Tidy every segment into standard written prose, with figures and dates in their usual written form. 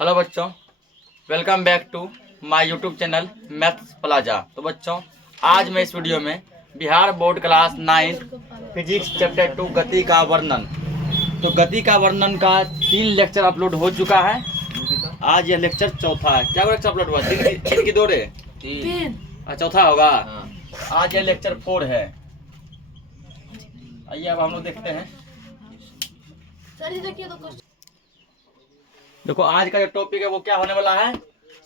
Hello बच्चों, welcome back to my YouTube channel maths plaza. तो बच्चों, आज मैं इस वीडियो में Bihar board class 9 physics chapter 2 गति का वर्णन। तो गति का वर्णन का 3 लेक्चर अपलोड हो चुका है। आज यह लेक्चर चौथा है। क्या लेक्चर अपलोड हुआ? तीन की 2 रे? 3। चौथा होगा। आज यह लेक्चर 4 है। आइए अब हम लोग देखते हैं। देखो, आज का जो टॉपिक है वो क्या होने वाला है?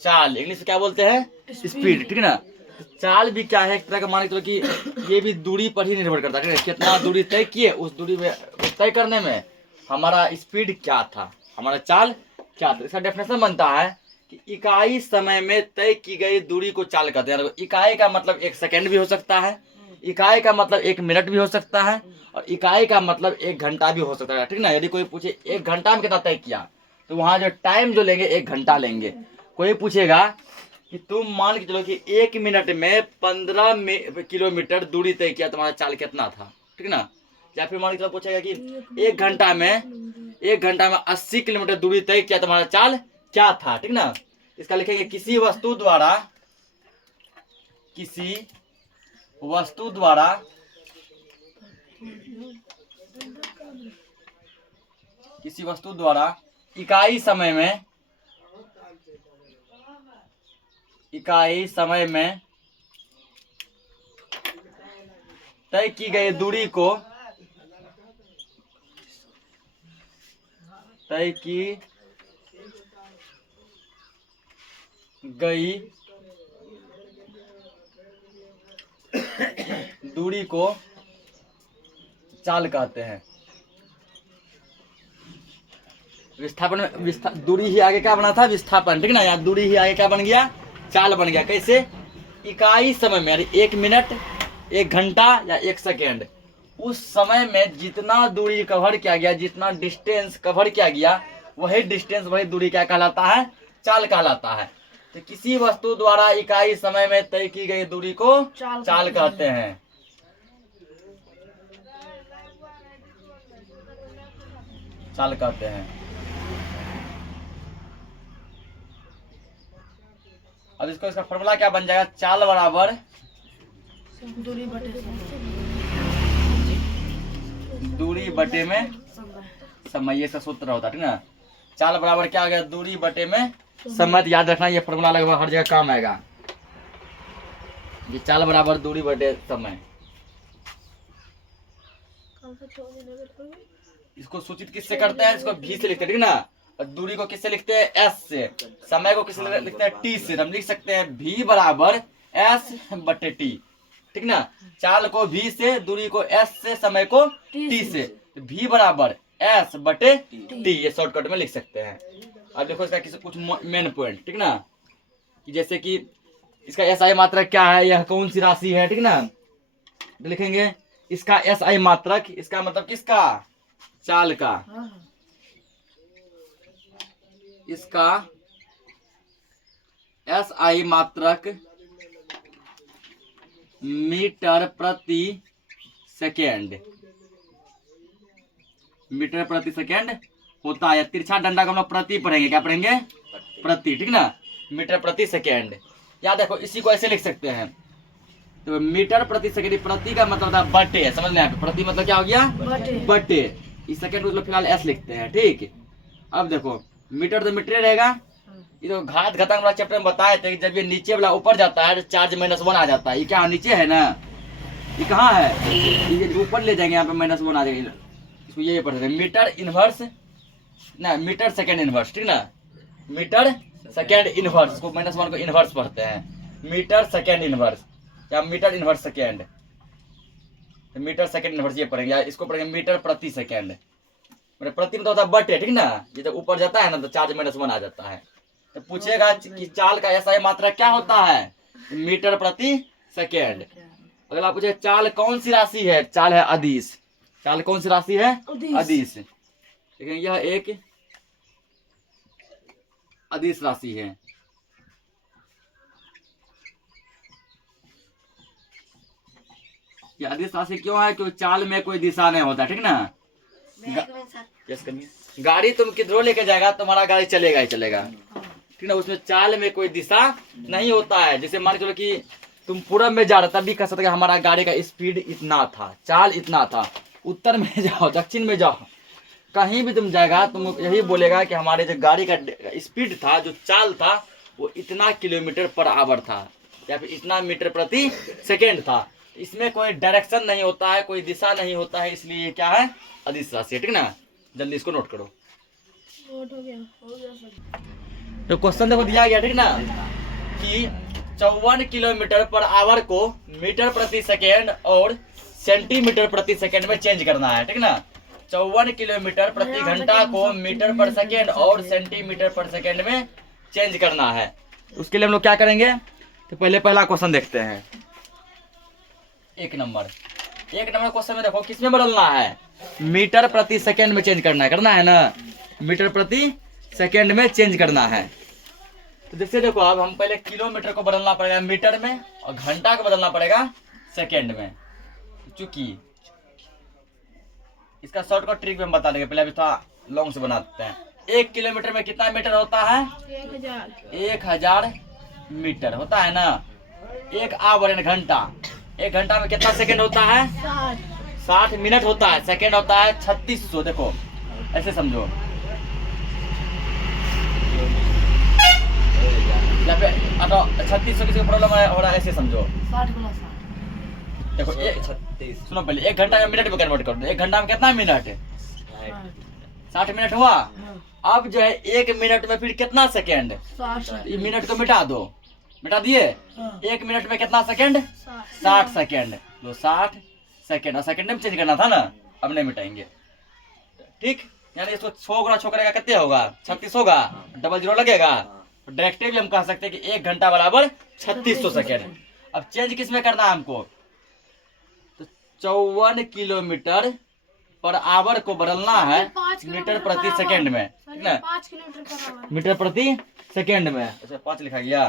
चाल। इंग्लिश में क्या बोलते हैं? स्पीड। ठीक है ना? चाल भी क्या है, एक तरह का मान के चलो कि ये भी दूरी पर ही निर्भर करता है। ठीक है, कितना दूरी तय किए, उस दूरी में तय करने में हमारा स्पीड क्या था, हमारा चाल क्या था। इसका डेफिनेशन बनता है कि इकाई समय में तय की गई दूरी को चाल कहते हैं। इकाई का मतलब 1 सेकेंड भी हो सकता है, इकाई का मतलब 1 मिनट भी हो सकता है, और इकाई का मतलब 1 घंटा भी हो सकता है। ठीक ना? यदि कोई पूछे 1 घंटा में कितना तय किया, तो वहाँ जो टाइम जो लेंगे 1 घंटा लेंगे। कोई पूछेगा कि तुम मान के चलो कि 1 मिनट में 15 किलोमीटर दूरी तय किया, तुम्हारा चाल कितना था? ठीक ना? या फिर मान के चलो पूछेगा कि 1 घंटा में 80 किलोमीटर दूरी तय किया, तुम्हारा चाल क्या था? ठीक ना? इसका लिखेंगे किसी वस्तु द्वारा इकाई समय में तय की गई दूरी को चाल कहते हैं। विस्थापन में दूरी ही आगे क्या बना था? विस्थापन। ठीक ना? यहाँ दूरी ही आगे क्या बन गया? चाल बन गया। कैसे? इकाई समय में, यानी 1 मिनट, 1 घंटा या 1 सेकेंड, उस समय में जितना दूरी कवर किया गया, जितना डिस्टेंस कवर किया गया, वही डिस्टेंस, वही दूरी क्या कहलाता है? चाल कहलाता है। तो किसी वस्तु द्वारा इकाई समय में तय की गई दूरी को चाल कहते हैं। चाल कहते हैं। अब इसका फॉर्मूला क्या बन जाएगा? चाल बराबर दूरी बटे में समय। ये सूत्र होता है। ठीक ना? चाल बराबर क्या आ गया? दूरी बटे में समय। याद रखना, ये फॉर्मूला लगभग हर जगह काम आएगा। ये चाल बराबर दूरी बटे समय। इसको सूचित किससे करते हैं? इसको भी से लिखते हैं। ठीक ना? और दूरी को किससे लिखते हैं? एस से। समय को किससे लिखते हैं? टी से। हम लिख सकते हैं भी बराबर एस बटे टी। ठीक ना? चाल को भी से, दूरी को एस से, समय को टी से। भी बराबर एस बटे टी, ये शॉर्टकट में लिख सकते हैं। अब देखो इसका कुछ मेन पॉइंट। ठीक ना? कि जैसे कि इसका एस आई मात्रक क्या है, यह कौन सी राशि है? ठीक ना? तो लिखेंगे इसका एस आई मात्रक, इसका मतलब किसका? चाल का। इसका एस आई मात्रक मीटर प्रति सेकेंड होता है। तिरछा डंडा को हम लोग प्रति पढ़ेंगे। क्या पढ़ेंगे? प्रति। ठीक ना? मीटर प्रति सेकेंड। या देखो, इसी को ऐसे लिख सकते हैं। तो मीटर प्रति सेकेंड, प्रति का मतलब था बटे। समझ लें, यहाँ पे प्रति मतलब क्या हो गया? बटे। इस सेकेंड को फिलहाल एस लिखते हैं। ठीक। अब देखो, मीटर तो मीटर रहेगा। ये तो घात घातांक वाला चैप्टर में बताए थे कि जब ये नीचे वाला ऊपर जाता है तो चार्ज -1 आ जाता है। ये क्या नीचे है ना? ये कहाँ है? ये ऊपर ले जाएंगे, यहाँ पे -1 आ जाएगा। इसको ये पढ़ते हैं मीटर इनवर्स ना, मीटर सेकेंड इनवर्स। ठीक ना? मीटर सेकेंड इनवर्स को -1 को इनवर्स पढ़ते हैं। मीटर सेकेंड इनवर्स या मीटर इनवर्स सेकेंड, तो मीटर सेकेंड इनवर्स ये पढ़ेंगे। या इसको पढ़ेंगे मीटर प्रति सेकेंड। प्रति में तो होता है बटे। ठीक ना? ये जब ऊपर जाता है ना तो चार्ज -1 आ जाता है। तो पूछेगा कि चाल का एसआई मात्रा क्या होता है? मीटर प्रति सेकेंड। अगला पूछे चाल कौन सी राशि है? चाल है अदिश। चाल कौन सी राशि है? अदिश। लेकिन यह एक अदिश राशि है। यह अदिश राशि क्यों है? क्योंकि चाल में कोई दिशा नहीं होता। ठीक ना? यस करिए। गाड़ी तुम किधरों लेके जाएगा तुम्हारा गाड़ी चलेगा ही चलेगा, ठीक ना। उसमें चाल में कोई दिशा नहीं होता है। जैसे मान के चलो कि तुम पूरब में जा रहे तब भी कह सकते हमारा गाड़ी का स्पीड इतना था, चाल इतना था। उत्तर में जाओ, दक्षिण में जाओ, कहीं भी तुम जाएगा तुम यही बोलेगा कि हमारे जो गाड़ी का स्पीड था, जो चाल था, वो इतना किलोमीटर पर आवर था या फिर इतना मीटर प्रति सेकेंड था। इसमें कोई डायरेक्शन नहीं होता है, कोई दिशा नहीं होता है, इसलिए क्या है, अदिश राशि, ठीक ना। जल्दी इसको नोट करो। नोट हो गया। तो क्वेश्चन देखो दिया गया, ठीक ना, कि 54 किलोमीटर पर आवर को मीटर प्रति सेकेंड और सेंटीमीटर प्रति सेकेंड में चेंज करना है, ठीक ना। 54 किलोमीटर प्रति घंटा को मीटर पर सेकेंड और सेंटीमीटर पर सेकेंड में चेंज करना है। उसके लिए हम लोग क्या करेंगे, तो पहले पहला क्वेश्चन देखते हैं। एक नंबर क्वेश्चन में देखो किसमें बदलना है, मीटर प्रति सेकेंड में चेंज करना है ना, मीटर प्रति सेकेंड में चेंज करना है। तो जैसे देखो अब हम पहले किलोमीटर को बदलना पड़ेगा मीटर में और घंटा को बदलना पड़ेगा सेकेंड में। चूंकि इसका शॉर्टकट ट्रिक में हम बता देंगे, पहले अभी थोड़ा लॉन्ग से बनाते हैं। 1 किलोमीटर में कितना मीटर होता है, 1000 मीटर होता है ना। 1 आवर यानी घंटा, 1 घंटा में कितना सेकेंड होता है, 60 मिनट होता है। सेकेंड होता है 3600। देखो ऐसे समझो, या फिर 3600 किसी को प्रॉब्लम हो रहा है ऐसे समझो। 60 गुना 60 देखो 36 सुनो, पहले 1 घंटा में मिनट में कन्वर्ट कर दो। 1 घंटा में कितना मिनट है, 60 मिनट हुआ। अब जो है 1 मिनट में फिर कितना सेकेंड, ये मिनट को मिटा दो, मिटा दिए। 1 मिनट में कितना सेकेंड, 60 सेकेंड। तो 60 सेकेंड और सेकेंड में चेंज करना था ना, अब नहीं मिटाएंगे, ठीक। यानी इसको 100 गुना 6 करेगा कितने होगा, 36 होगा, डबल जीरो लगेगा। डायरेक्टली हम कह सकते हैं कि 1 घंटा बराबर 3600 सेकेंड। अब चेंज किस में करना है हमको, तो 54 किलोमीटर पर आवर को बदलना है मीटर प्रति सेकेंड में, ठीक ना। 5 किलोमीटर पर आवर, मीटर प्रति सेकेंड में। अच्छा 5 लिखा गया,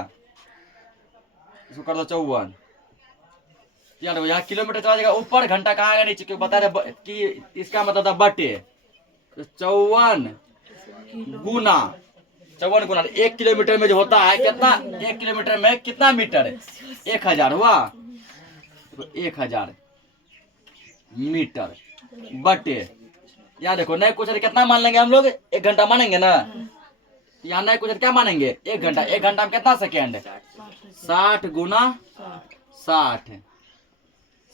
इसको कर दो 54। यार यहाँ किलोमीटर चला जाएगा ऊपर, घंटा कहाँ आएगा नीचे, क्योंकि बता रहे कि इसका मतलब था बटे। तो 54 गुना 1 किलोमीटर में जो होता है कितना, 1 किलोमीटर में कितना मीटर, 1000 हुआ। तो 1000 मीटर बटे, यहाँ देखो नए क्वेश्चन कितना मान लेंगे हम लोग, 1 घंटा मानेंगे ना। यहाँ नए क्वेश्चन क्या मानेंगे, 1 घंटा। 1 घंटा में कितना सेकेंड, 60 गुना 60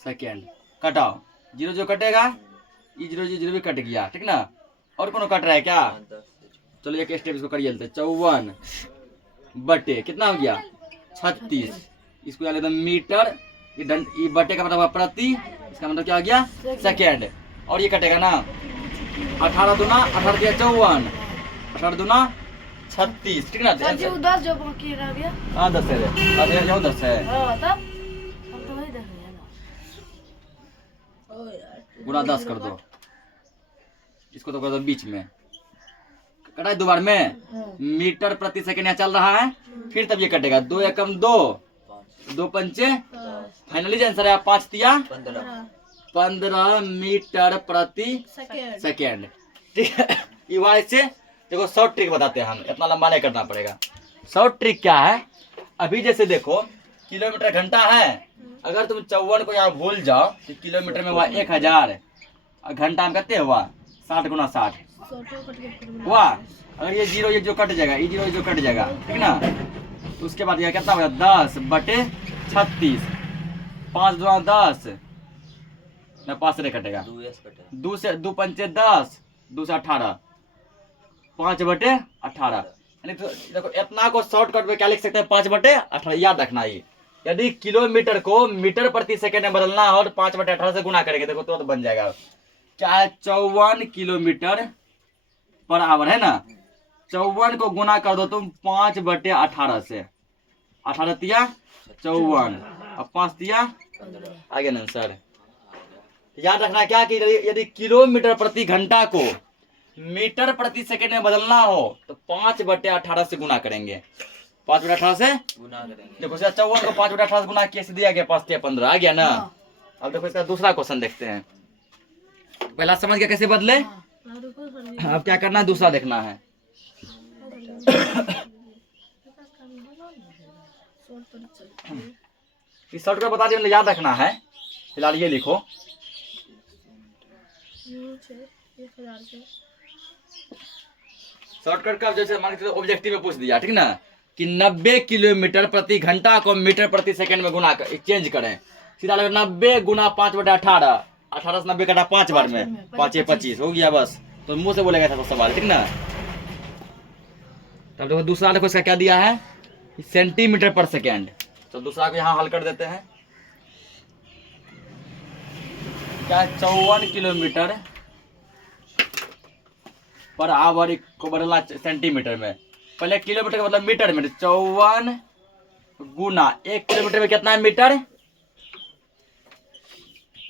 सेकेंड। कटाओ, 0 जो कटेगा, ये 0 भी कट गया, ठीक ना। और कौन कट रहा है क्या, चलो एक स्टेप इसको करिए। 54 बटे कितना हो गया, 36। इसको याद एकदम मीटर, ये बटे का मतलब प्रति, इसका मतलब क्या हो गया, सेकेंड। और ये कटेगा ना, 18 दूना 18 दिया 54, 18 दूना 36, ठीक ना। 10 जो बाकी रह गया, हाँ 10 है, 10 है, तब हम तो वही देख रहे हैं ना। गुना 10 कर दो, इसको तो कर दो बीच में, कटा 2 बार में। मीटर प्रति सेकेंड यहाँ चल रहा है, फिर तब ये कटेगा। 2 एकम 2, 2 पंचे, फाइनली आंसर है 5 तिया 15 मीटर प्रति सेकेंड, ठीक है। ये वाले से देखो शॉर्ट ट्रिक बताते हैं हम, इतना लंबा नहीं करना पड़ेगा। शॉर्ट ट्रिक क्या है, अभी जैसे देखो किलोमीटर घंटा है, अगर तुम 54 को यहाँ भूल जाओ तो किलोमीटर में हुआ 1000, घंटा में कितने हुआ, 60 गुना 60 हुआ। अगर ये 0 ये जो कट जाएगा, ये 0 जो कट जाएगा, ठीक ना। तो उसके बाद यह कितना होगा, 10 बटे 36, 5 दूना 10 ना, 5 से नहीं कटेगा, 2 से 2 पंचे 10, 2 से 18, 5 बटे 18। यानी तो देखो इतना को शॉर्टकट में क्या लिख सकते हैं, 5 बटे 18। याद रखना ये, यदि किलोमीटर को मीटर प्रति सेकेंड में बदलना हो तो 5 बटे 18 से गुना करेंगे, देखो तो बन जाएगा क्या है, 54 किलोमीटर पर आवर है ना। 54 को गुना कर दो तुम 5 बटे 18 से, 18 तिया 54 और 5 तिया आगे ना सर। याद रखना क्या कि यदि किलोमीटर प्रति घंटा को मीटर प्रति सेकेंड में बदलना हो तो 5 बटे 18 से गुना करेंगे, 5 बटे 18 से गुना करेंगे। देखो 54 को 5 बटे 18 से गुना कैसे दिया गया, 5 तिया 15 आ गया ना। अब देखो इसका दूसरा क्वेश्चन देखते हैं। पहला समझ गया कैसे बदले, अब क्या करना है, दूसरा देखना है। इस शॉर्टकट बता दिया, याद रखना है। फिलहाल ये लिखो, शॉर्टकट का जैसे मान के चलो ऑब्जेक्टिव में पूछ दिया, ठीक ना, कि 90 किलोमीटर प्रति घंटा को मीटर प्रति सेकंड में गुना कर चेंज करें। सीधा लगे 90 गुना 5/18, 18 से 90 कटा 5 बार में, 5 या 25 हो गया बस। तो मुंह से बोलेगा था सवाल, ठीक ना। तब देखो दूसरा, देखो इसका क्या दिया है, सेंटीमीटर पर सेकेंड। तो दूसरा को यहाँ हल कर देते हैं। क्या 54 किलोमीटर पर आवर को बदलना सेंटीमीटर में। पहले किलोमीटर का मतलब मीटर में, 54 गुना 1 किलोमीटर में कितना है मीटर,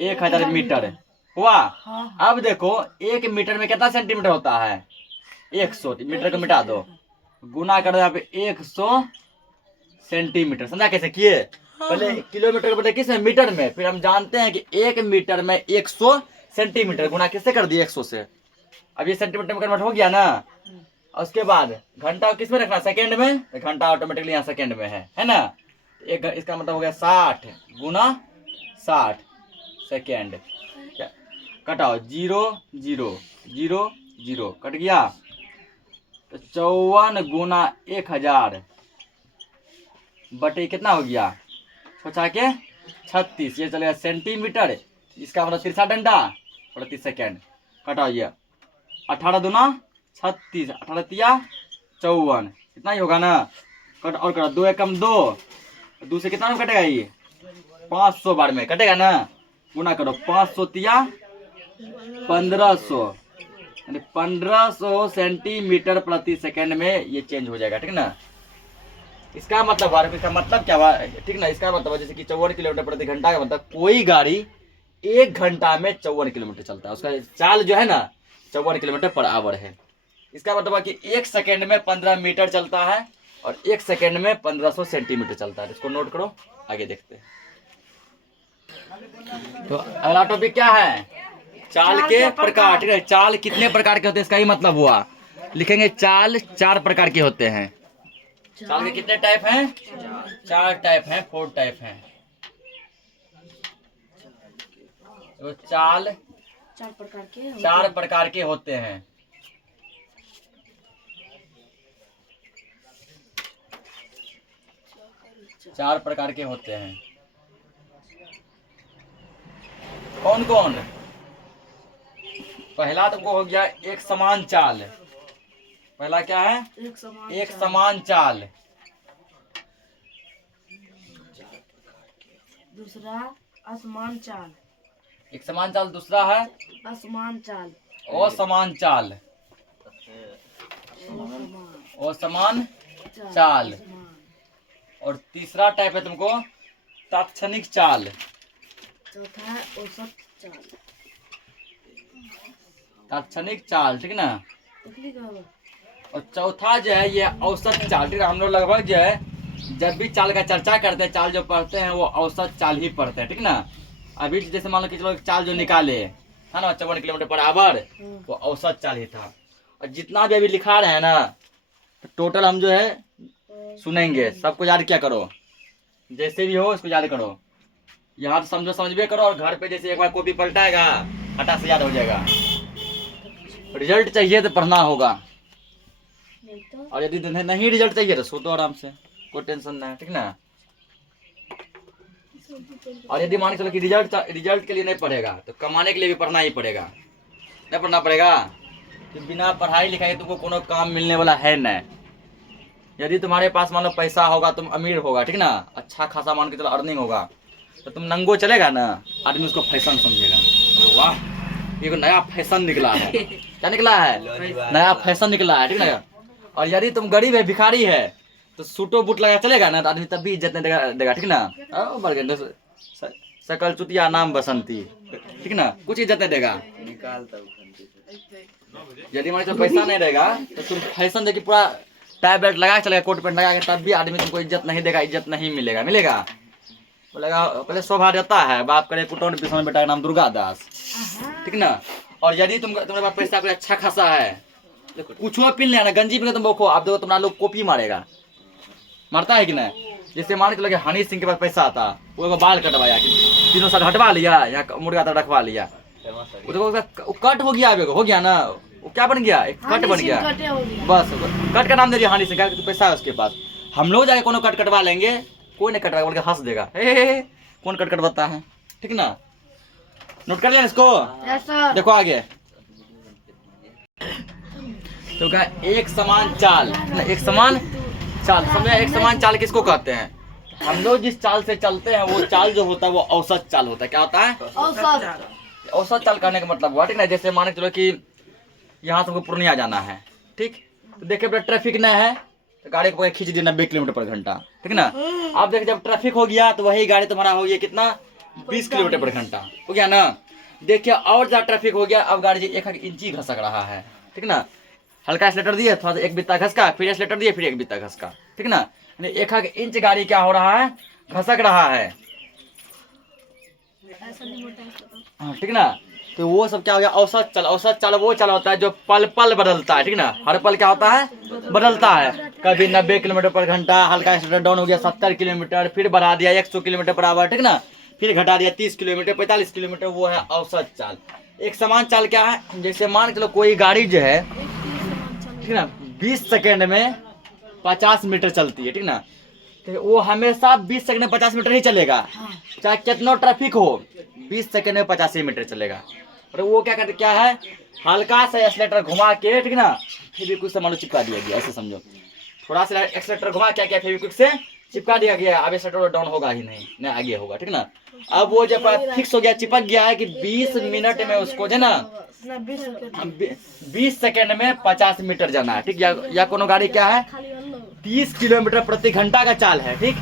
1000 मीटर हुआ। अब देखो 1 मीटर में कितना सेंटीमीटर होता है, 100। मीटर को मिटा दो, गुना कर दो यहाँ पे 100 सेंटीमीटर। समझा कैसे किए, पहले किलोमीटर को बदले किस में, मीटर में। फिर हम जानते हैं कि 1 मीटर में 100 सेंटीमीटर, गुना किससे कर दिए, 100 से। अब ये सेंटीमीटर में कन्वर्ट हो गया ना। और उसके बाद घंटा किस में रखना, सेकंड में। तो घंटा ऑटोमेटिकली यहाँ सेकंड में है ना। एक इसका मतलब हो गया 60 गुना 60 सेकेंड। कटाओ, 0 0 0 0 कट गया। तो 54 गुना 1000 बटे कितना हो गया, सोचा के 36। ये चलेगा सेंटीमीटर, इसका मतलब तिरछा डंडा प्रति सेकेंड। कटाओ, ये 18 दूना 36, 18 तिया 54, कितना ही होगा ना। कट और करो, 2 एकम 2, 2 से कितना में कटेगा, ये 500 बार में कटेगा ना। गुना करो, 500 तिया 1500, यानी 1500 सेंटीमीटर प्रति सेकंड में ये चेंज हो जाएगा, ठीक ना। इसका मतलब क्या हुआ, ठीक ना। इसका मतलब जैसे कि 54 किलोमीटर प्रति घंटा का मतलब कोई गाड़ी 1 घंटा में 54 किलोमीटर चलता है, उसका चाल जो है ना 54 किलोमीटर पर आवर है। इसका मतलब कि 1 सेकेंड में 15 मीटर चलता है और 1 सेकेंड में 1500 सेंटीमीटर चलता है। इसको नोट करो, आगे देखते हैं। तो अगला टॉपिक क्या है, चाल के प्रकार, ठीक है। चाल कितने प्रकार के होते हैं, इसका ही मतलब हुआ। लिखेंगे चाल 4 प्रकार के होते हैं। चाल के कितने टाइप हैं, 4 टाइप हैं, 4 टाइप हैं। तो चाल 4 प्रकार के होते हैं। चार प्रकार के होते हैं। कौन कौन, पहला तुमको हो गया एक समान चाल। पहला क्या है, एक समान चाल। दूसरा असमान चाल। एक समान चाल, दूसरा है असमान चाल। असमान चाल, असमान चाल। और तीसरा टाइप है तुमको तात्क्षणिक चाल। चौथा है औसत चाल। तात्क्षणिक चाल, ठीक ना। और चौथा जो है ये औसत चाल, ठीक है। हम लोग लगभग जो है जब भी चाल का चर्चा करते हैं, चाल जो पढ़ते हैं वो औसत चाल ही पढ़ते हैं, ठीक ना। अभी जैसे मान लो कि चलो चाल जो निकाले है ना 54 किलोमीटर पर आवर, वो औसत चाल ही था। और जितना भी अभी लिखा रहे हैं ना, तो टोटल हम जो है सुनेंगे। सबको याद क्या करो, जैसे भी हो इसको याद करो। यहाँ समझो, समझ करो। और घर पे जैसे एक बार कॉपी पलटाएगा हटा से याद हो जाएगा। रिजल्ट चाहिए तो पढ़ना होगा, और यदि नहीं रिजल्ट चाहिए तो सो तो आराम से, कोई टेंशन नहीं, ठीक ना। और यदि मान के चलो कि रिजल्ट के लिए नहीं पढ़ेगा तो कमाने के लिए भी पढ़ना ही पड़ेगा। नहीं पढ़ना पड़ेगा कि बिना पढ़ाई लिखाई तुमको कोनो काम मिलने वाला है नहीं। यदि तुम्हारे पास मान लो पैसा होगा, तुम अमीर होगा, ठीक ना, अच्छा खासा मान के चलो अर्निंग होगा, तो तुम नंगो चलेगा ना, आदमी उसको फैशन समझेगा। वाह, ये नया फैशन निकला है। क्या निकला है, नया फैशन निकला है, ठीक ना। और यदि तुम गरीब है, भिखारी है, तो सूटो बूट लगा चलेगा ना, तो आदमी तब भी इज्जत नहीं देगा, ठीक ना। सकल चुतिया नाम बसंती, ठीक ना, कुछ इज्जत नहीं देगा। यदि मान पैसा नहीं रहेगा तो तुम फैशन देखिए पूरा टैबलेट लगा के चलेगा, कोट पैंट लगा के, तब भी आदमी तुमको इज्जत नहीं देगा, इज्जत नहीं मिलेगा। बोलेगा पहले शोभा देता है, बाप करे कुटौन पिसौन बेटा का नाम दुर्गा दास, ठीक ना। और यदि तुम्हारे पास पैसा कोई अच्छा खासा है तो कुछ पिन लेना, गंजी पिन तुम बोखो, आप देखो तुम्हारा लोग कॉपी मारेगा, मारता है कि नहीं। जैसे मान के लगे हनी सिंह के पास पैसा आता, वो एगो बाल कटवाया कि 3 साल हटवा लिया या मुर्गा तक रखवा लिया, वो तो वो कट हो गया, अब एगो हो गया ना, वो क्या बन गया, एक कट बन गया। कटे हो गया। बस कट का नाम दे दिया हनी सिंह, तो पैसा है उसके पास। हम लोग जाके कोनो कट कटवा लेंगे, कोई नहीं कटवा, बोल के हंस देगा, हे कौन कट कटवाता है, ठीक ना। नोट कर लिया इसको, यस सर। देखो आगे। तो क्या एक समान चाल, एक समान चाल समझे, एक समान चाल किसको कहते हैं। हम लोग जिस चाल से चलते हैं वो चाल जो होता है वो औसत चाल होता है। क्या होता है, औसत। औसत चाल कहने का मतलब हुआ, ठीक ना। जैसे मान के चलो कि यहाँ से हमको पूर्णिया जाना है, ठीक, तो देखिए बेटा ट्रैफिक नहीं है तो गाड़ी को खींच दी 90 किलोमीटर पर घंटा, ठीक ना। अब देखिए जब ट्रैफिक हो गया तो वही गाड़ी तुम्हारा हो गया कितना, 20 किलोमीटर पर घंटा हो गया ना। देखिए और ज्यादा ट्रैफिक हो गया, अब गाड़ी 1 इंची घसक रहा है, ठीक ना। हल्का एक्सीलेटर दिए, थोड़ा सा 1 बित्ता घसका, फिर एक्सीलेटर दिए, फिर 1 बित्ता घसका, ठीक ना। 1 इंच गाड़ी क्या हो रहा है, घसक रहा है, हाँ, ठीक ना। तो वो सब क्या हो गया, औसत चाल। औसत चाल वो चाल होता है जो पल पल बदलता है, ठीक ना। हर पल क्या होता है, बदलता है। कभी 90 किलोमीटर पर घंटा, हल्का एक्सीलेटर डाउन हो गया 70 किलोमीटर, फिर बढ़ा दिया 100 किलोमीटर पर आवर, ठीक ना, फिर घटा दिया 30 किलोमीटर 45 किलोमीटर, वो है औसत चाल। एक समान चाल क्या है, जैसे मान के चलो कोई गाड़ी जो है, ठीक ना, 20 सेकेंड में 50 मीटर चलती है, ठीक ना। तो वो हमेशा 20 सेकंड में 50 मीटर ही चलेगा, चाहे कितना ट्रैफिक हो, 20 सेकंड में 85 मीटर चलेगा। और वो क्या करते, क्या है, हल्का सा एक्सीलेटर घुमा के, ठीक ना, फिर भी कुछ से मान लो चिपका दिया गया, ऐसे समझो। थोड़ा सा एक्सीलेटर घुमा क्या क्या, फिर भी कुछ से चिपका दिया गया, अब एक्सीलेटर डाउन होगा ही नहीं, नहीं आगे होगा, ठीक ना। अब वो जब फिक्स हो गया, चिपक गया है कि 20 मिनट में उसको जो है ना 20 सेकंड में 50 मीटर जाना है, ठीक। या कोनो गाड़ी क्या है 30 किलोमीटर प्रति घंटा का चाल है, ठीक।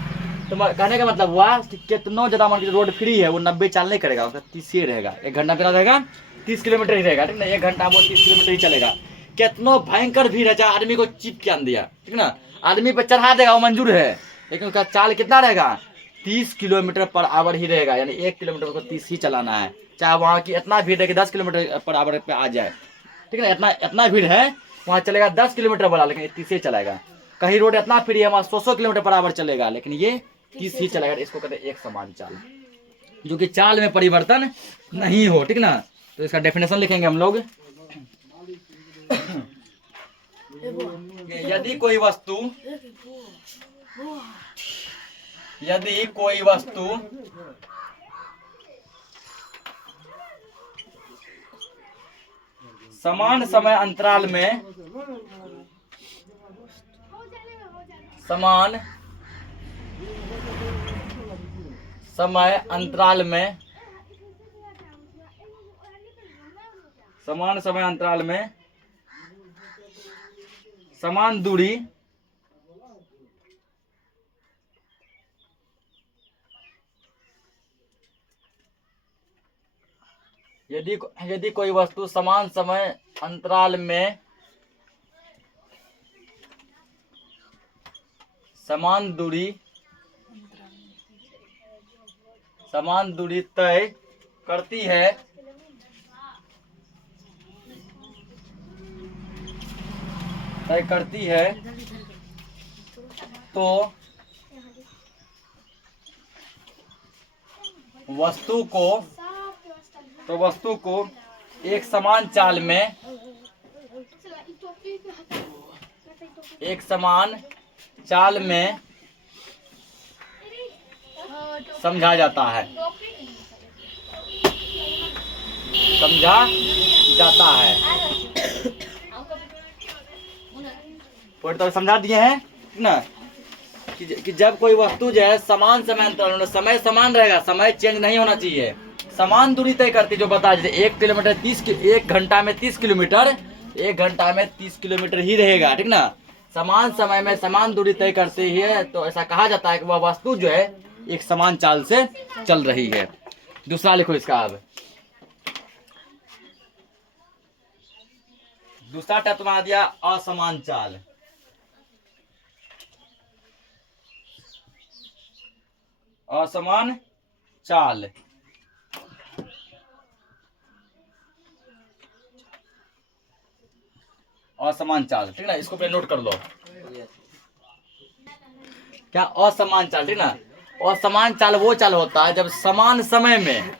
तो कहने का मतलब हुआ कि कितना ज्यादा मान रोड फ्री है वो 90 चाल नहीं करेगा, उसका 30 ही रहेगा। 1 घंटा कितना रहेगा, 30 किलोमीटर ही रहेगा, ठीक ना। 1 घंटा वो 30 किलोमीटर ही चलेगा। कितना भयंकर भीड़ है, चाहे आदमी को चिप के आन दिया, ठीक ना, आदमी पे चढ़ा देगा वो मंजूर है, लेकिन उसका चाल कितना रहेगा, 30 किलोमीटर पर आवर ही रहेगा। यानी 1 किलोमीटर को 30 ही चलाना है, चाहे वहाँ की इतना भीड़ है कि 10 किलोमीटर पर आवर पे आ जाए, ठीक है। इतना इतना भीड़ है वहाँ चलेगा 10 किलोमीटर वाला, लेकिन 30 ही चलेगा। कहीं रोड इतना फ्री है वहाँ 100 किलोमीटर पर आवर चलेगा, लेकिन ये 30 ही चलेगा। इसको कहते हैं एक समान चाल, जो कि चाल में परिवर्तन नहीं हो, ठीक ना। तो इसका डेफिनेशन लिखेंगे हम लोग। यदि कोई वस्तु समान समय अंतराल में समान समय अंतराल में समान दूरी यदि कोई वस्तु समान समय अंतराल में समान दूरी तय करती है तो वस्तु को एक समान चाल में समझा जाता है, पॉइंट तो समझा दिए हैं ना, कि जब कोई वस्तु जो है समान समय अंतराल में, समय समान रहेगा, समय चेंज नहीं होना चाहिए, समान दूरी तय करती, जो बता दीजिए 1 किलोमीटर 1 घंटा में 30 किलोमीटर, 1 घंटा में 30 किलोमीटर ही रहेगा, ठीक ना। समान समय में समान दूरी तय करती है, तो ऐसा कहा जाता है कि वह वस्तु जो है एक समान चाल से चल रही है। दूसरा लिखो इसका, अब दूसरा टैप बना दिया असमान चाल। असमान चाल असमान चाल, ठीक ना, इसको पहले नोट कर लो। क्या असमान चाल, ठीक ना। असमान चाल वो चाल होता है जब समान समय में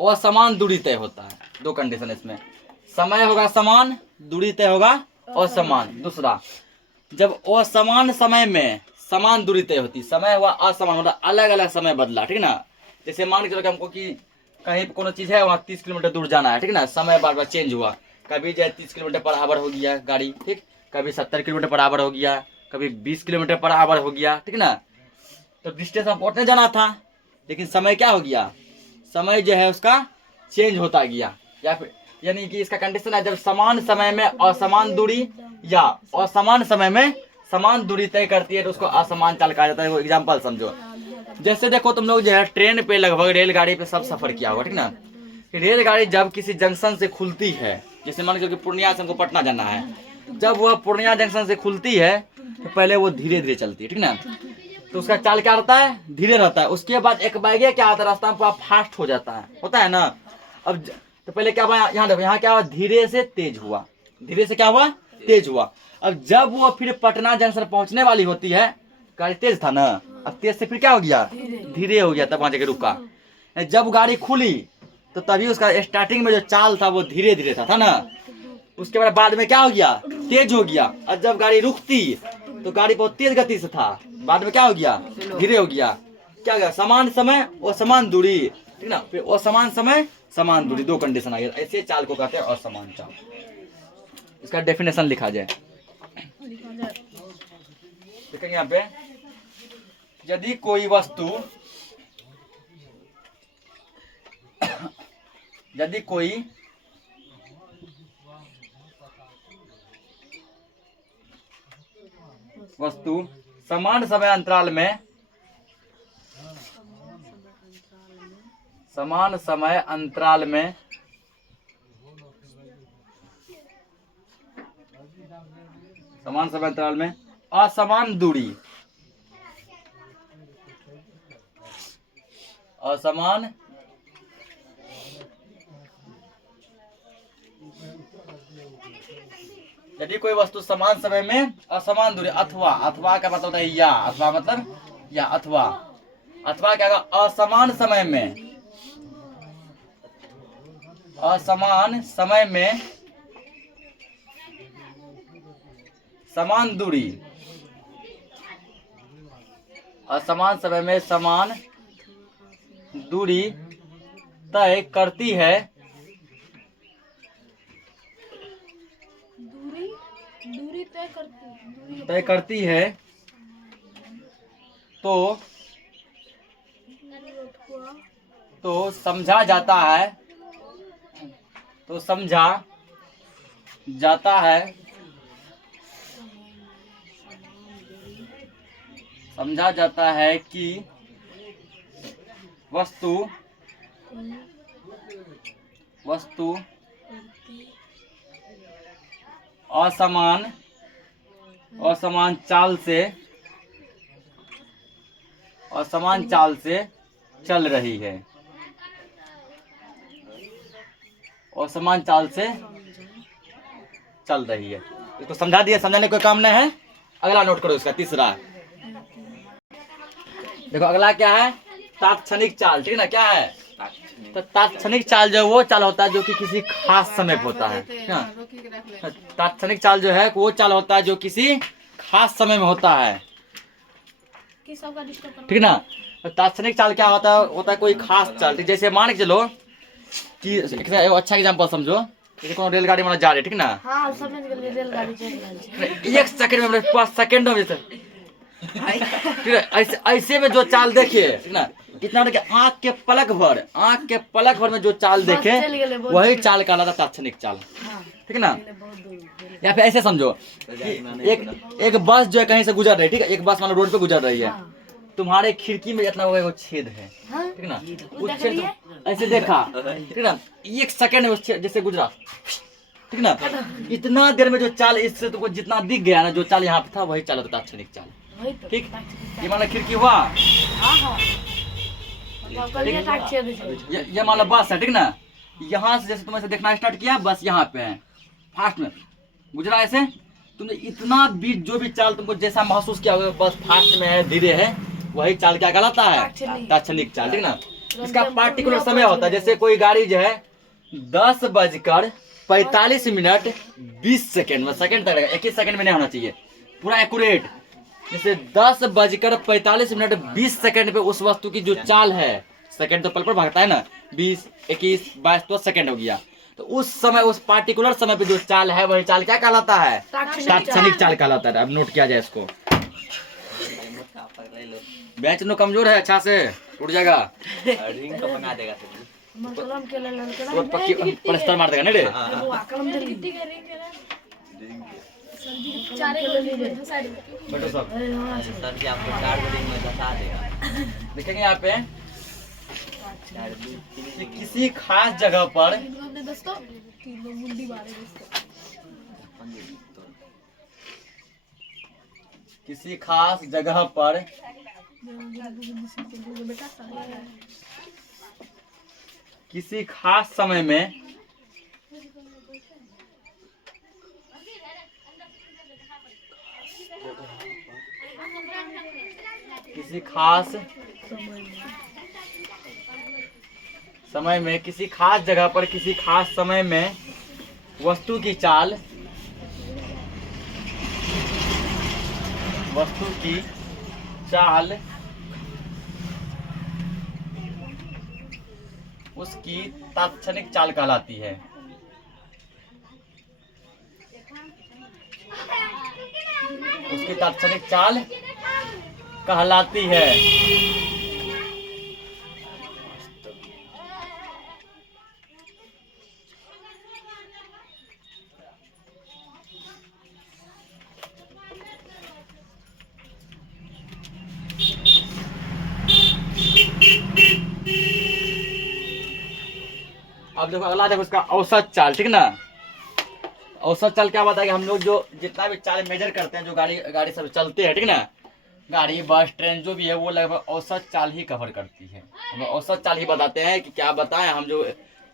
असमान दूरी तय होता है। दो कंडीशन इसमें, समय होगा समान, दूरी तय होगा असमान। दूसरा, जब असमान समय में समान दूरी तय होती, समय हुआ असमान, मतलब अलग अलग समय बदला, ठीक ना। जैसे मान के चलो कि हमको कि कहीं कोनो चीज है वहाँ 30 किलोमीटर दूर जाना है, ठीक ना, समय बार बार चेंज हुआ, कभी जो है 30 किलोमीटर पर आवर हो गया गाड़ी, ठीक, कभी 70 किलोमीटर पर आवर हो गया, कभी 20 किलोमीटर पर आवर हो गया, ठीक ना। तो डिस्टेंस हमको उतने जाना था, लेकिन समय क्या हो गया, समय जो है उसका चेंज होता गया। या फिर यानी कि इसका कंडीशन है जब समान समय में असमान दूरी या असमान समय में समान दूरी तय करती है तो उसको असमान चाल कहा जाता है। वो एग्जांपल समझो, जैसे देखो तुम लोग जो है ट्रेन पे लगभग रेलगाड़ी पे सब सफर किया होगा, ठीक ना। रेलगाड़ी जब किसी जंक्शन से खुलती है, जैसे मान लो कि पूर्णिया से हमको पटना जाना है, जब वह पूर्णिया जंक्शन से खुलती है तो पहले वो धीरे धीरे चलती है, ठीक ना, तो उसका चाल क्या रहता है, धीरे रहता है। उसके बाद एक बैगे क्या होता है, रास्ता में पूरा फास्ट हो जाता है, होता है ना। अब तो पहले क्या हुआ, यहाँ देखो, यहाँ क्या हुआ, धीरे से तेज हुआ, धीरे से क्या हुआ, तेज हुआ। अब जब वो फिर पटना जंक्शन पहुंचने वाली होती है, गाड़ी तेज था ना, अब तेज से फिर क्या हो गया, धीरे हो गया, तब वहां जाके रुका। जब गाड़ी खुली तो तभी उसका स्टार्टिंग में जो चाल था वो धीरे धीरे था ना, उसके बाद में क्या हो गया, तेज हो गया। और जब गाड़ी रुकती तो गाड़ी बहुत तेज गति से था, बाद में क्या हो गया, धीरे हो गया। क्या हो गया, समान समय और समान दूरी, ठीक ना, फिर असमान समय समान दूरी, दो कंडीशन आ गया। ऐसे चाल को कहते हैं असमान चाल। इसका डेफिनेशन लिखा जाए, देखेंगे यहाँ पे, यदि कोई वस्तु यदि कोई वस्तु समान समय अंतराल में समान समय अंतराल में समान समय अंतराल में असमान दूरी असमान यदि कोई वस्तु समान समय में असमान दूरी, अथवा, अथवा का मतलब होता है या, अथवा मतलब या, अथवा, अथवा क्या होगा, असमान समय में असमान समय में समान दूरी, असमान समय में समान दूरी तय करती है, दूरी तय करती है, तो समझा जाता है, तो समझा जाता है, समझा जाता है कि वस्तु असमान चाल से चल रही है, असमान चाल से चल रही है। इसको समझा दिया, समझाने कोई काम नहीं है। अगला नोट करो इसका, तीसरा देखो, अगला क्या है, तात्क्षणिक चाल, ठीक है ना। क्या है, तो तात्क्षणिक चाल जो वो चाल होता है जो कि किसी खास समय पे होता है, तात्क्षणिक चाल जो है वो चाल होता है जो किसी खास समय में होता है, ठीक ना। तात्क्षणिक चाल क्या होता है कोई खास चाल, जैसे मान के चलो कि एक अच्छा एग्जांपल समझो, जैसे कोनो रेलगाड़ी में जा रहे, ठीक ना, हाँ समझ गए, रेलगाड़ी चल रही है, एक सेकंड में 5 सेकंड में जैसे, ठीक है, ऐसे में जो चाल देखे, ठीक ना, कितना देखे, आंख के पलक भर में जो चाल देखे वही चाल कहलाता तात्क्षणिक चाल, ठीक है ना। या फिर ऐसे समझो कि एक बस जो है कहीं से गुजर रही है, ठीक है, एक बस मान लो रोड पे गुजर रही है, तुम्हारे खिड़की में जितना वो छेद है, ठीक ना, उस छेद ऐसे देखा, ठीक ना, एक सेकंड में जैसे गुजरा, ठीक ना, इतना देर में जो चाल इससे तुमको जितना दिख गया ना, जो चाल यहाँ पे था वही चाल होता तात्क्षणिक चाल, ठीक। ये मान लो खिड़की हुआ, ये मान लो बस है, ठीक ना, यहाँ से जैसे तुम ऐसे देखना स्टार्ट किया, बस यहाँ पे है, फास्ट में गुजरा ऐसे, तुमने इतना भी जो भी चाल तुमको जैसा महसूस किया होगा बस फास्ट में है धीरे है, वही चाल क्या कहलाता है? तात्क्षणिक चाल, ठीक ना। इसका पार्टिकुलर समय होता है, जैसे कोई गाड़ी जो है 10:45 में सेकंड तक रहेगा, 21 सेकंड में नहीं होना चाहिए, पूरा एक्यूरेट। जैसे 10:45 पे उस वस्तु की जो चाल है, सेकंड तो पल पर भागता है ना, 20, 21, 22 तो सेकंड हो गया, तो उस समय उस पार्टिकुलर समय पे जो चाल है वही चाल क्या कहलाता है? तात्क्षणिक चाल कहलाता है। अब नोट किया जाए इसको। बेंच नो कमजोर है, अच्छा से उठ जाएगा, रिंग को बना देगा मतलब के लिए लड़का वो पक्की प्लास्टर मार देगा ना रे। वो आकलम जल्दी के रिंग चारे को ले दे साइड में बैठो सब, अरे हां सर जी आपको 4 रिंग में बता देगा। देखेंगे यहाँ पे कि किसी खास जगह पर हमने दोस्तों तीन मुंडी मारे दोस्तों, किसी खास जगह पर किसी खास समय में किसी खास समय में किसी खास जगह पर किसी खास समय में वस्तु की चाल उसकी तात्क्षणिक चाल कहलाती है। उसकी तात्क्षणिक चाल कहलाती है। अब देखो अगला, देखो उसका औसत चाल, ठीक ना। औसत चाल क्या बताएगा? हम लोग जो जितना भी चाल मेजर करते हैं, जो गाड़ी सब चलते हैं, ठीक ना, गाड़ी बस ट्रेन जो भी है वो लगभग औसत चाल ही कवर करती है। हम औसत चाल ही बताते हैं कि क्या बताएं, हम जो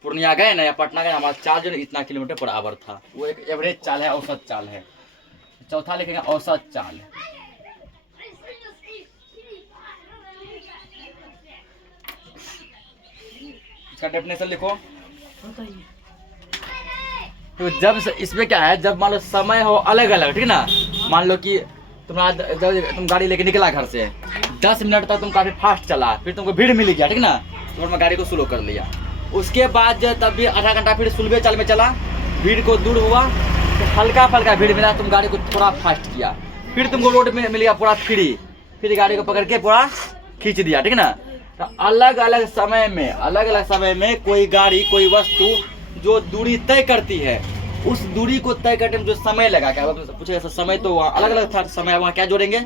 पूर्णिया गए ना या पटना गए, हमारा चाल जो इतना किलोमीटर पर आवर था, वो एक एवरेज चाल है, औसत चाल है। चौथा लिखेंगे औसत चाल। इसका डेफिनेशन लिखो। तो जब इसमें क्या है, जब मान लो समय हो अलग अलग, ठीक ना, मान लो कि तुम गाड़ी लेके निकला घर से, 10 मिनट तक तुम काफी फास्ट चला, फिर तुमको भीड़ मिल गया, ठीक ना, तो मैं गाड़ी को स्लो कर लिया। उसके बाद जो तब भी आधा घंटा फिर सुलभे चाल में चला, भीड़ को दूर हुआ, तो हल्का फल्का भीड़ मिला, तुम गाड़ी को थोड़ा फास्ट किया, फिर तुमको रोड में मिल गया पूरा फ्री, फिर गाड़ी को पकड़ के पूरा खींच दिया, ठीक ना। तो अलग अलग समय में कोई गाड़ी कोई वस्तु जो दूरी तय करती है, उस दूरी को तय करने में जो समय लगा, क्या पूछेगा समय, तो वहाँ अलग अलग था समय। वहाँ क्या जोड़ेंगे,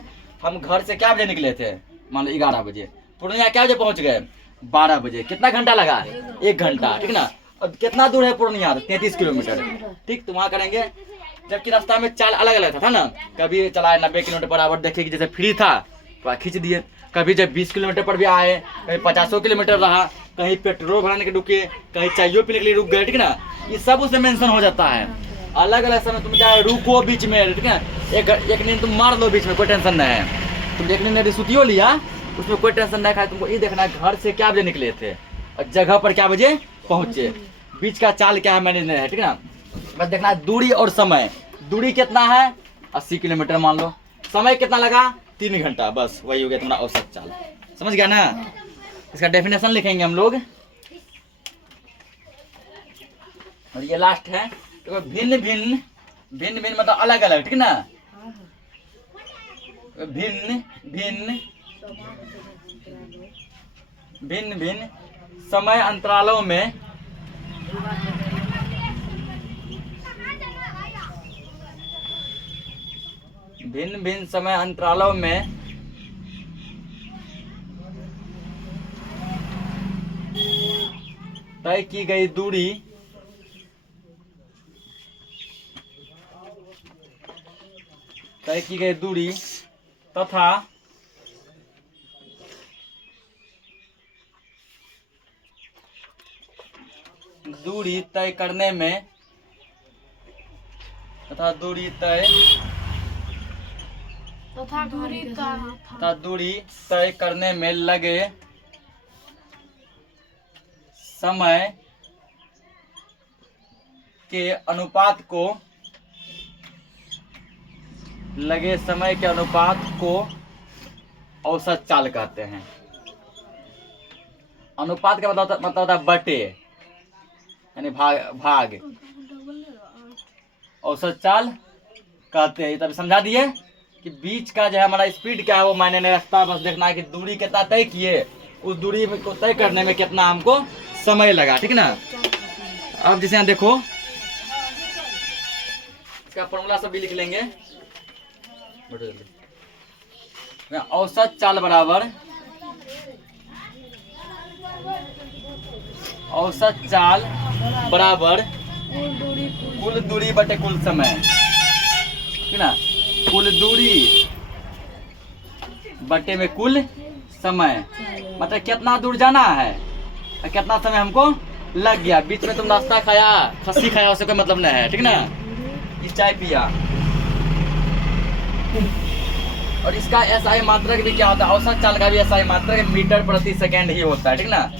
हम घर से क्या बजे निकले थे, मान लो 11 बजे, पूर्णिया क्या बजे पहुँच गए, 12 बजे, कितना घंटा लगा, 1 घंटा, ठीक ना। और कितना दूर है पूर्णिया, 33 किलोमीटर, ठीक। तो वहाँ करेंगे, जबकि रास्ता में चाल अलग अलग था ना, कभी चलाए 90 किलोमीटर पर आवर, देखे कि जैसे फ्री था तो खींच दिए, कभी जब 20 किलोमीटर पर भी आए, कहीं 50 किलोमीटर रहा, कहीं पेट्रोल भराने के रुके, कहीं चाय पीने के लिए रुक गए, ठीक ना। ये सब उसमें मेंशन हो जाता है। अलग अलग समय तुम चाहे रुको बीच में, ठीक है, एक नींद तुम मार लो बीच में, कोई टेंशन नहीं है। तुम एक नींद सुतियो लिया, उसमें कोई टेंशन नहीं, खाए। तुमको ये देखना है घर से क्या बजे निकले थे और जगह पर क्या बजे पहुंचे, बीच का चाल क्या है मैनेज नहीं है, ठीक ना। बस देखना है दूरी और समय। दूरी कितना है, 80 किलोमीटर मान लो, समय कितना लगा, 3 घंटा, बस वही हो गया तुम्हारा औसत चाल। समझ गया ना। इसका डेफिनेशन लिखेंगे हम लोग, और ये लास्ट है। तो भिन्न भिन्न मतलब अलग अलग, ठीक ना। भिन्न भिन्न समय अंतरालों में समय अंतरालों में तय की गई दूरी तथा दूरी तय तथा दूरी तथा दूरी तय करने में लगे समय के अनुपात को औसत चाल कहते हैं। अनुपात का मतलब होता है बटे, यानी भाग। औसत चाल कहते हैं। तब समझा दिए कि बीच का जो है हमारा स्पीड क्या है वो मायने नहीं रखता, बस देखना है कि दूरी कितना तय किए, उस दूरी को तय करने में कितना हमको समय लगा, ठीक ना। अब जैसे यहाँ देखो, इसका फॉर्मूला सब भी लिख लेंगे। औसत चाल बराबर कुल दूरी बटे कुल समय, ठीक ना। कुल दूरी बटे में कुल समय, मतलब कितना दूर जाना है और कितना समय हमको लग गया। बीच में तुम नाश्ता खाया, खस्सी खाया, उससे कोई मतलब नहीं है, ठीक ना। इस चाय पिया। और इसका एसआई मात्रक भी क्या होता है, औसत चाल का भी एसआई मात्रक मीटर प्रति सेकंड ही होता है, ठीक ना।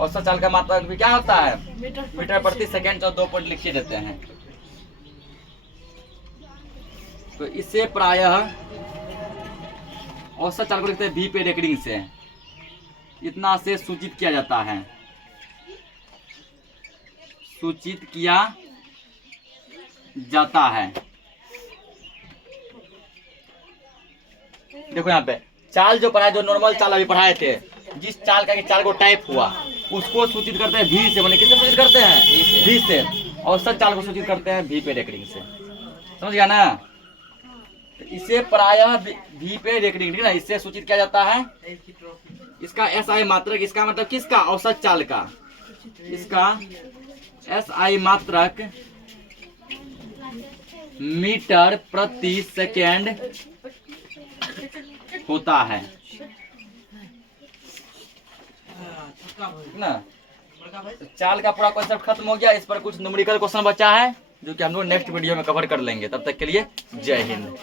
औसत चाल का मात्रक भी क्या होता है, मीटर प्रति सेकंड। तो 2 पॉइंट लिख देते हैं। तो इससे प्रायः औसत चाल को लिखते हैं वी पे रेकॉर्डिंग से, इतना से सूचित किया जाता है, सूचित किया जाता है। देखो यहाँ पे चाल जो पढ़ाए, जो नॉर्मल चाल अभी पढ़ाए थे, जिस चाल का चाल को टाइप हुआ उसको सूचित करते हैं भी से, माने किससे सूचित करते हैं, भी से। औसत चाल को सूचित करते हैं वी पे रेकॉर्डिंग से, समझ गया ना। तो इसे प्रायः वी पे रेकॉर्डिंग, ठीक ना, इससे सूचित किया जाता है। इसका एसआई मात्रक, इसका मतलब किसका, औसत चाल का, इसका एसआई मात्रक मीटर प्रति सेकेंड होता है ना। तो चाल का पूरा कॉन्सेप्ट खत्म हो गया। इस पर कुछ न्यूमेरिकल क्वेश्चन बचा है जो कि हम लोग नेक्स्ट वीडियो में कवर कर लेंगे। तब तक के लिए जय हिंद।